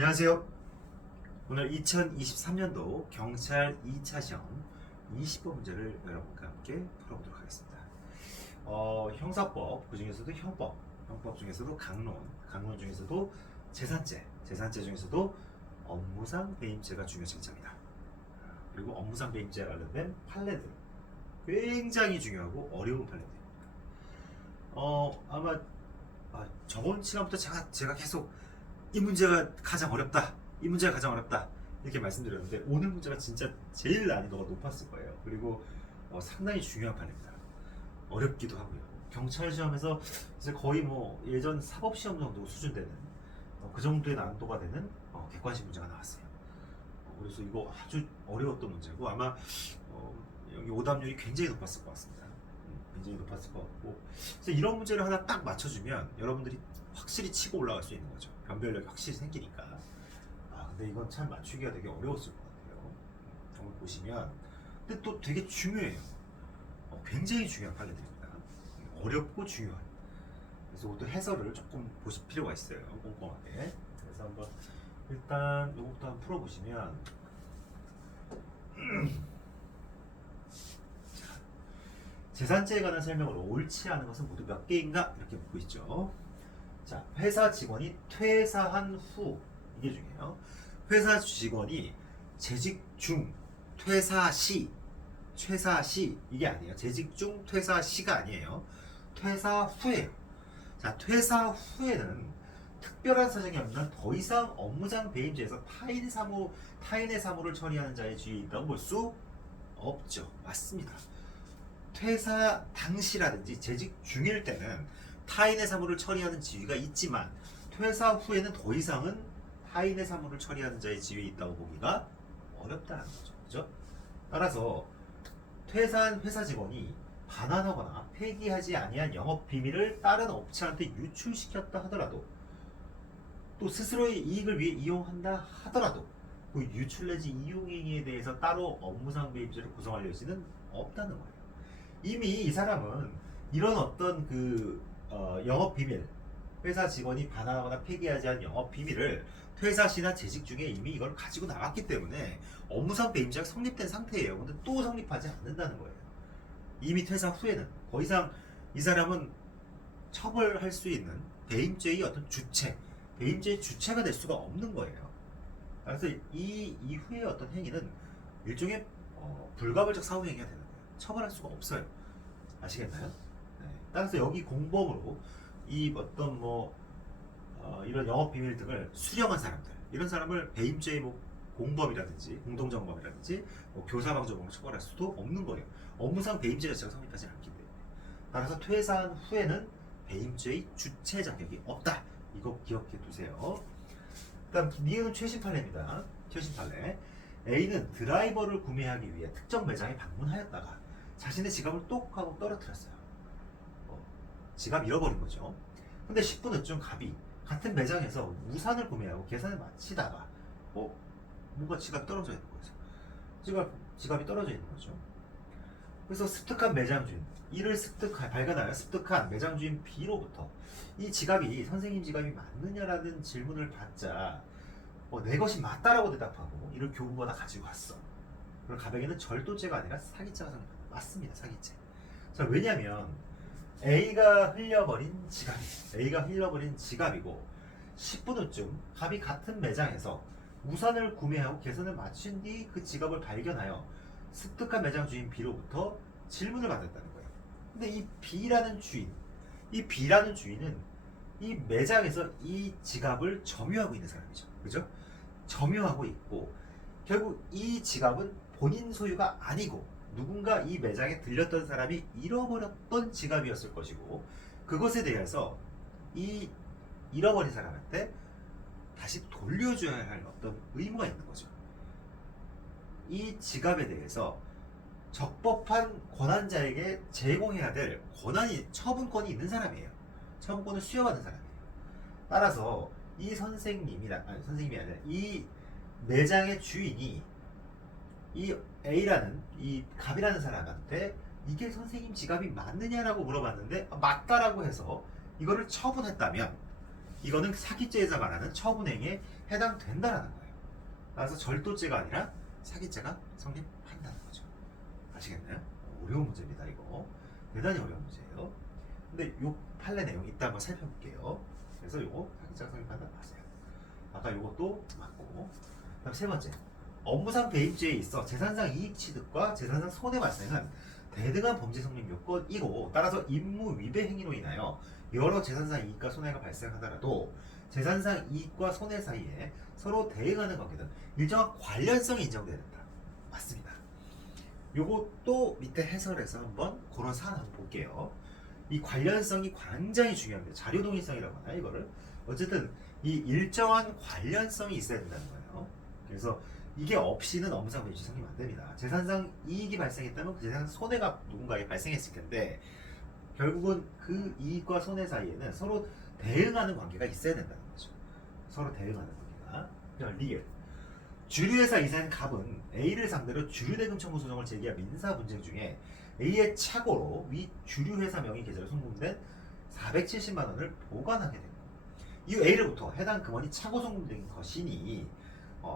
안녕하세요. 오늘 2023년도 경찰 2차 시험 20번 문제를 여러분과 함께 풀어보도록 하겠습니다. 형사법, 그 중에서도 형법 중에서도 강론 중에서도 재산죄 중에서도 업무상 배임죄가 중요시 입니다. 그리고 업무상 배임죄에 관련된 판례들 굉장히 중요하고 어려운 판례들입니다. 아마 저번 시간부터 제가 계속 이 문제가 가장 어렵다. 이렇게 말씀드렸는데 오늘 문제가 진짜 제일 난이도가 높았을 거예요. 그리고 상당히 중요한 판입니다. 어렵기도 하고요. 경찰 시험에서 이제 거의 뭐 예전 사법 시험 정도 수준 되는 그 정도의 난도가 되는 객관식 문제가 나왔어요. 그래서 이거 아주 어려웠던 문제고 아마 여기 오답률이 굉장히 높았을 것 같습니다. 굉장히 높았을 것 같고 그래서 이런 문제를 하나 딱 맞춰주면 여러분들이 확실히 치고 올라갈 수 있는 거죠. 변별력이 확실히 생기니까. 근데 이건 참 맞추기가 되게 어려웠을 것 같아요. 한번 보시면 근데 또 되게 중요해요. 굉장히 중요한 판례들입니다. 어렵고 중요한. 그래서 이것도 해설을 조금 보실 필요가 있어요. 꼼꼼하게. 그래서 한번 일단 이것부터 한번 풀어보시면 재산죄에 관한 설명으로 옳지 않은 것은 모두 몇 개인가? 이렇게 묻고 있죠. 자, 회사 직원이 퇴사한 후 이게 중요해요. 회사 직원이 재직 중 퇴사 시 이게 아니에요. 재직 중 퇴사 시가 아니에요. 퇴사 후에요. 자, 퇴사 후에는 특별한 사정이 없는 더 이상 업무상 배임죄에서 타인의 사무를 처리하는 자의 지위에 있다고 볼 수 없죠. 맞습니다. 퇴사 당시라든지 재직 중일 때는 타인의 사무를 처리하는 지위가 있지만 퇴사 후에는 더 이상은 타인의 사무를 처리하는 자의 지위에 있다고 보기가 어렵다는 거죠. 그죠? 따라서 퇴사한 회사 직원이 반환하거나 폐기하지 아니한 영업 비밀을 다른 업체한테 유출시켰다 하더라도 또 스스로의 이익을 위해 이용한다 하더라도 그 유출 내지 이용 행위에 대해서 따로 업무상 배임죄를 구성할 여지는 없다는 거예요. 이미 이 사람은 이런 어떤 영업 비밀, 회사 직원이 반환하거나 폐기하지 않은 영업 비밀을 퇴사 시나 재직 중에 이미 이걸 가지고 나왔기 때문에 업무상 배임죄가 성립된 상태예요. 근데 또 성립하지 않는다는 거예요. 이미 퇴사 후에는 더 이상 이 사람은 처벌할 수 있는 배임죄의 어떤 배임죄의 주체가 될 수가 없는 거예요. 그래서 이 이후의 어떤 행위는 일종의 불가벌적 사후행위가 되는 거예요. 처벌할 수가 없어요. 아시겠나요? 네. 따라서 여기 공범으로 이 어떤 이런 영업 비밀 등을 수령한 사람들, 이런 사람을 배임죄의 공범이라든지 공동정범이라든지 교사방조범으로 처벌할 수도 없는 거예요. 업무상 배임죄 자체가 성립하지 않기 때문에. 따라서 퇴사한 후에는 배임죄의 주체 자격이 없다. 이거 기억해 두세요. 그다음 니은 최신 판례입니다. 최신 판례. A는 드라이버를 구매하기 위해 특정 매장에 방문하였다가 자신의 지갑을 똑 하고 떨어뜨렸어요. 지갑 잃어버린 거죠. 근데 10분 후쯤 갑이 같은 매장에서 우산을 구매하고 계산을 마치다가 뭔가 지갑이 떨어져 있는 거죠. 지갑이 떨어져 있는 거죠. 그래서 습득한 매장 주인, 발견하여 습득한 매장 주인 B로부터 이 지갑이 선생님 지갑이 맞느냐라는 질문을 받자 내 것이 맞다라고 대답하고 이를 교부받아 가지고 왔어. 그럼 가백에는 절도죄가 아니라 사기죄가 성립합니다. 맞습니다. 사기죄. 자, 왜냐면 A가 흘려버린 지갑이고 10분 후쯤 갑이 같은 매장에서 우산을 구매하고 계산을 마친 뒤 그 지갑을 발견하여 습득한 매장 주인 B로부터 질문을 받았다는 거예요. 근데 이 B라는 주인은 이 매장에서 이 지갑을 점유하고 있는 사람이죠. 그죠? 점유하고 있고 결국 이 지갑은 본인 소유가 아니고 누군가 이 매장에 들렸던 사람이 잃어버렸던 지갑이었을 것이고 그것에 대해서 이 잃어버린 사람한테 다시 돌려줘야 할 어떤 의무가 있는 거죠. 이 지갑에 대해서 적법한 권한자에게 제공해야 될 처분권이 있는 사람이에요. 처분권을 수여받은 사람이에요. 따라서 이 선생님이 아니라 이 매장의 주인이 이 A라는 이 갑이라는 사람한테 이게 선생님 지갑이 맞느냐라고 물어봤는데 맞다라고 해서 이거를 처분했다면 이거는 사기죄에서 말하는 처분행위에 해당된다라는 거예요. 따라서 절도죄가 아니라 사기죄가 성립한다는 거죠. 아시겠나요? 어려운 문제입니다. 이거 대단히 어려운 문제예요. 근데 요 판례 내용 이따 한번 살펴볼게요. 그래서 요거 사기죄가 성립한다 맞아요. 아까 요것도 맞고. 그다음 세 번째, 업무상 배임죄에 있어 재산상 이익 취득과 재산상 손해 발생은 대등한 범죄 성립 요건이고, 따라서 임무 위배 행위로 인하여 여러 재산상 이익과 손해가 발생하더라도 재산상 이익과 손해 사이에 서로 대응하는 관계든 일정한 관련성이 인정돼야 된다. 맞습니다. 요것도 밑에 해설에서 한번 그런 사안 한번 볼게요. 이 관련성이 굉장히 중요합니다. 자료 동일성이라고 하나요, 이거를? 어쨌든 이 일정한 관련성이 있어야 된다는 거예요. 그래서 이게 없이는 업무상 배임죄 성립 안 됩니다. 재산상 이익이 발생했다면 그 재산상 손해가 누군가에게 발생했을 텐데, 결국은 그 이익과 손해 사이에는 서로 대응하는 관계가 있어야 된다는 거죠. 서로 대응하는 관계가. 리얼. 주류회사 이사인 갑은 A를 상대로 주류대금 청구 소송을 제기한 민사 분쟁 중에 A의 착오로 위 주류회사 명의 계좌로 송금된 470만 원을 보관하게 됩니다. 이후 A로부터 해당 금원이 착오 송금된 것이니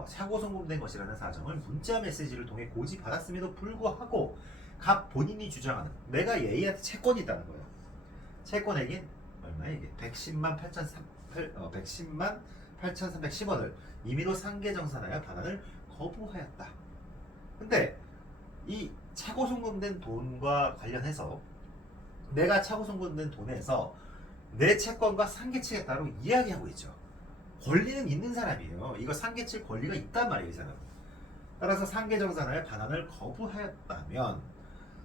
착오 송금된 것이라는 사정을 문자 메시지를 통해 고지받았음에도 불구하고 갑 본인이 주장하는 내가 A한테 채권이 있다는 거예요. 채권액인 얼마야 이게? 110만 8,310원을 임의로 상계정산하여 반환을 거부하였다. 근데 이 차고 송금된 돈과 관련해서 내가 차고 송금된 돈에서 내 채권과 상계치겠다고 이야기하고 있죠. 권리는 있는 사람이에요. 이거 상계칠 권리가 있단 말이에요, 이 사람은. 따라서 상계정산하여 반환을 거부하였다면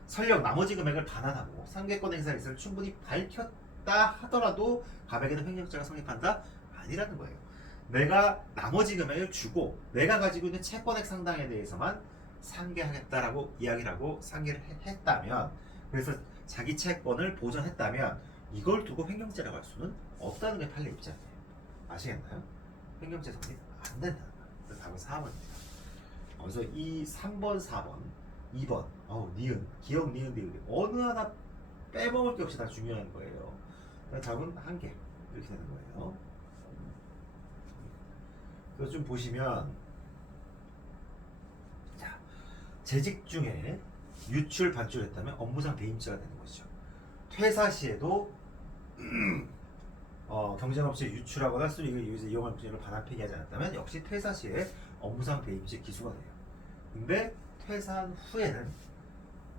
설령 나머지 금액을 반환하고 상계권 행사 일사를 충분히 밝혔다 하더라도 갑에게는 횡령죄가 성립한다? 아니라는 거예요. 내가 나머지 금액을 주고 내가 가지고 있는 채권액 상당에 대해서만 상계하겠다라고 이야기를 하고 상계를 했다면, 그래서 자기 채권을 보전했다면 이걸 두고 횡령죄라고 할 수는 없다는 게 판례 입장이에요. 아시겠나요? 횡령죄 성립 안 된다는 거예요. 그래서 답은 4번입니다. 그래서 이 3번, 4번, 2번, 니은, 기억, 니은, 니은 어느 하나 빼먹을 게 없이 다 중요한 거예요. 답은 한 개 이렇게 되는 거예요. 그래서 좀 보시면, 자, 재직 중에 유출, 반출했다면 업무상 배임죄가 되는 것이죠. 퇴사 시에도 경쟁업체 유출하거나 수익을 이용할 부분을 반환 폐기하지 않았다면 역시 퇴사 시에 업무상 배임죄 기소가 돼요. 근데 퇴사한 후에는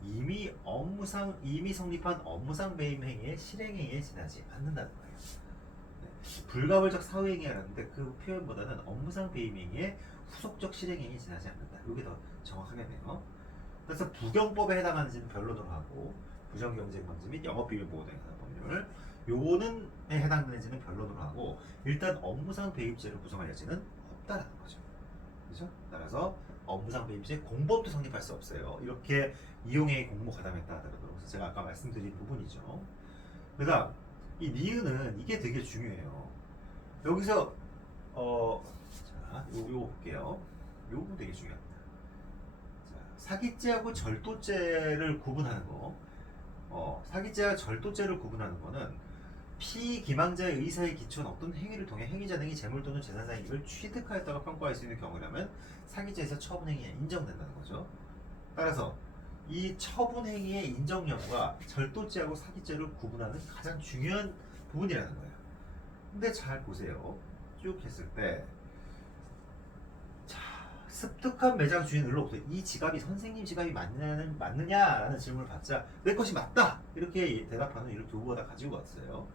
이미 성립한 업무상 배임 행위의 실행 행위에 지나지 않는다는 거예요. 네. 불가벌적 사후행위라는데 그 표현보다는 업무상 배임 행위의 후속적 실행 행위에 지나지 않는다. 이게 더 정확하겠네요. 그래서 부경법에 해당하는지는 변론으로 하고, 부정경쟁방지 및 영업비밀보호 등에 관한 법률 요거는 해당되는지는 변론으로 하고, 일단 업무상 배임죄를 구성할 여지는 없다라는 거죠. 그렇죠? 따라서 업무상 배임죄 공범도 성립할 수 없어요. 이렇게 이용행위 공모 가담했다 하더라도. 그래서 제가 아까 말씀드린 부분이죠. 그다음 이 니은은 이게 되게 중요해요. 여기서 자, 요거 볼게요. 요거 되게 중요합니다. 자, 사기죄하고 절도죄를 구분하는 거. 사기죄와 절도죄를 구분하는 거는 피기망자의 의사에 기초한 어떤 행위를 통해 행위자 등이 재물 또는 재산상 이익을 취득하였다고 평가할 수 있는 경우라면 사기죄에서 처분행위에 인정된다는 거죠. 따라서 이 처분행위의 인정 여부가 절도죄하고 사기죄를 구분하는 가장 중요한 부분이라는 거예요. 근데 잘 보세요. 쭉 했을 때, 자, 습득한 매장 주인 을로부터 이 지갑이 선생님 지갑이 맞느냐라는 질문을 받자 내 것이 맞다 이렇게 대답하는 이를 두고 다 가지고 왔어요.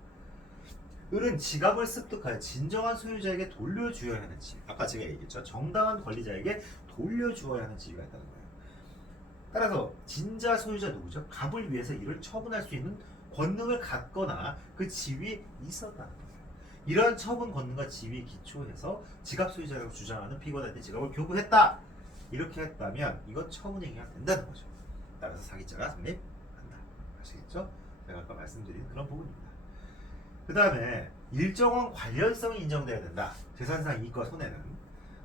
을은 지갑을 습득하여 진정한 소유자에게 돌려주어야 하는 지위, 아까 제가 얘기했죠. 정당한 권리자에게 돌려주어야 하는 지위가 있다는 거예요. 따라서 진짜 소유자 누구죠? 갑을 위해서 이를 처분할 수 있는 권능을 갖거나 그 지위에 있었다는 거예요. 이러한 처분 권능과 지위에 기초해서 지갑 소유자라고 주장하는 피고자한테 지갑을 교부했다 이렇게 했다면 이건 처분행위가 된다는 거죠. 따라서 사기죄가 성립한다. 아시겠죠? 제가 아까 말씀드린 그런 부분입니다. 그 다음에 일정한 관련성이 인정돼야 된다. 재산상 이익과 손해는.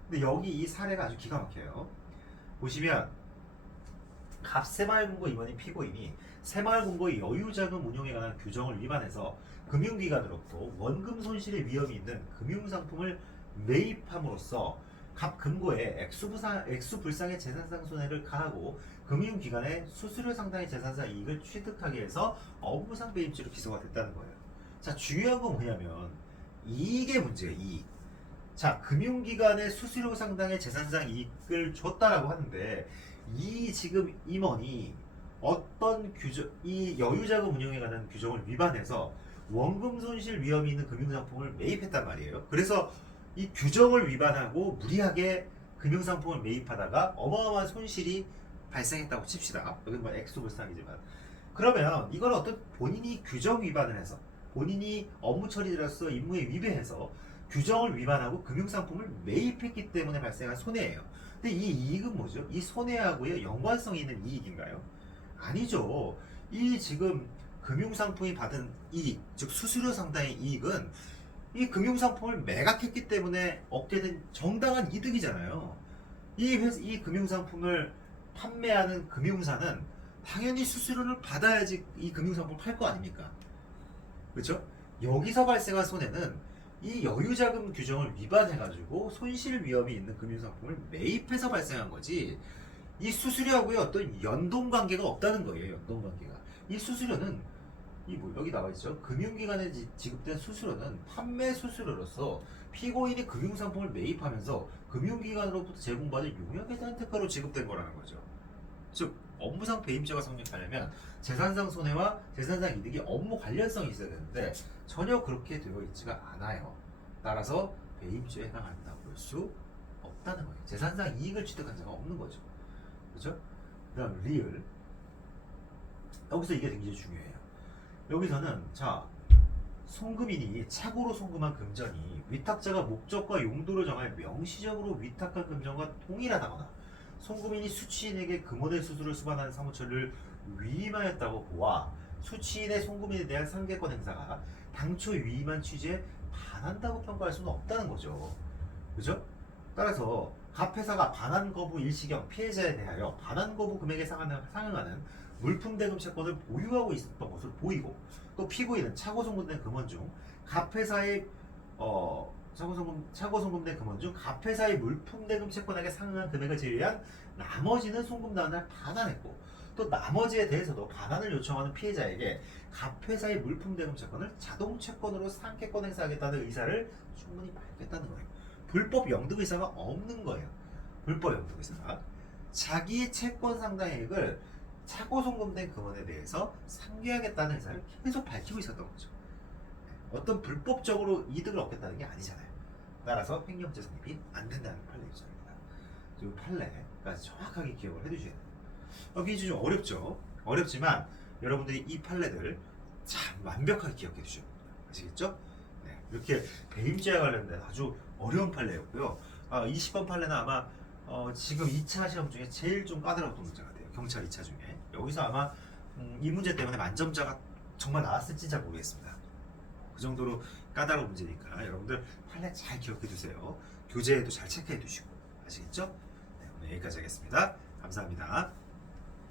근데 여기 이 사례가 아주 기가 막혀요. 보시면 갑 새마을금고 임원인 피고인이 새마을금고의 여유자금 운용에 관한 규정을 위반해서 금융기관으로부터 원금 손실의 위험이 있는 금융상품을 매입함으로써 각 금고에 액수불상의 재산상 손해를 가하고 금융기관의 수수료 상당의 재산상 이익을 취득하기 위해서 업무상 배임죄로 기소가 됐다는 거예요. 자, 중요한 건 뭐냐면 이익의 문제예요. 이익. 자, 금융기관의 수수료 상당의 재산상 이익을 줬다라고 하는데 이 지금 임원이 어떤 규정, 이 여유자금 운용에 관한 규정을 위반해서 원금 손실 위험이 있는 금융상품을 매입했단 말이에요. 그래서 이 규정을 위반하고 무리하게 금융상품을 매입하다가 어마어마한 손실이 발생했다고 칩시다. 여기는 뭐 액수불상이지만. 그러면 이걸 어떤 본인이 규정 위반을 해서 본인이 업무 처리로서 임무에 위배해서 규정을 위반하고 금융상품을 매입했기 때문에 발생한 손해예요. 근데 이 이익은 뭐죠? 이 손해하고의 연관성이 있는 이익인가요? 아니죠. 이 지금 금융상품이 받은 이익, 즉 수수료 상당의 이익은 이 금융상품을 매각했기 때문에 얻게 된 정당한 이득이잖아요. 이 금융상품을 판매하는 금융사는 당연히 수수료를 받아야지 이 금융상품을 팔 거 아닙니까? 그렇죠? 여기서 발생한 손해는 이 여유자금 규정을 위반해가지고 손실 위험이 있는 금융상품을 매입해서 발생한 거지 이 수수료하고의 어떤 연동관계가 없다는 거예요. 연동관계가. 이 수수료는 여기 나와 있죠. 금융기관에 지급된 수수료는 판매 수수료로서 피고인이 금융상품을 매입하면서 금융기관으로부터 제공받은 용역에 대한 대가로 지급된 거라는 거죠. 즉 업무상 배임죄가 성립하려면 재산상 손해와 재산상 이득이 업무 관련성이 있어야 되는데 전혀 그렇게 되어 있지가 않아요. 따라서 배임죄에 해당한다고 볼 수 없다는 거예요. 재산상 이익을 취득한 자가 없는 거죠. 그렇죠? 그다음 리을. 여기서 이게 굉장히 중요해요. 여기서는 자 송금인이 착오로 송금한 금전이 위탁자가 목적과 용도를 정할 명시적으로 위탁한 금전과 동일하다거나 송금인이 수취인에게 금원의 수수료를 수반하는 사무처를 위임하였다고 보아 수취인의 송금인에 대한 상계권 행사가 당초 위임한 취지에 반한다고 평가할 수는 없다는 거죠. 그죠? 따라서 갑회사가 반환 거부 일시경 피해자에 대하여 반환 거부 금액에 상응하는 물품 대금 채권을 보유하고 있었던 것으로 보이고 또 피고인은 차고 송금된 금원 중 갑회사의 차고 송금된 금원 중 갑회사의 물품 대금 채권에게 상응한 금액을 제외한 나머지는 송금 다음 날 반환했고 또 나머지에 대해서도 반환을 요청하는 피해자에게 갑회사의 물품 대금 채권을 자동 채권으로 상계권 행사하겠다는 의사를 충분히 밝혔다는 거예요. 불법 영득 의사가 없는 거예요. 불법 영득 의사가 자기의 채권 상당액을 차고 송금된 금원에 대해서 상계하겠다는 의사를 계속 밝히고 있었던 거죠. 어떤 불법적으로 이득을 얻겠다는 게 아니잖아요. 따라서 횡령죄 성립이 안 된다는 판례 입장입니다. 이 판례까지 정확하게 기억을 해두셔야 돼요. 여기 좀 어렵죠. 어렵지만 여러분들이 이 판례들 참 완벽하게 기억해 두셔야 됩니다. 아시겠죠? 네, 이렇게 배임죄와 관련된 아주 어려운 판례였고요. 20번 판례는 아마 지금 2차 시험 중에 제일 좀 까다로웠던 문제 같아요. 경찰 2차 중에. 여기서 아마 이 문제 때문에 만점자가 정말 나왔을지 잘 모르겠습니다. 그 정도로 까다로운 문제니까 여러분들 판례 잘 기억해 두세요. 교재에도 잘 체크해 두시고. 아시겠죠? 네, 오늘 여기까지 하겠습니다. 감사합니다.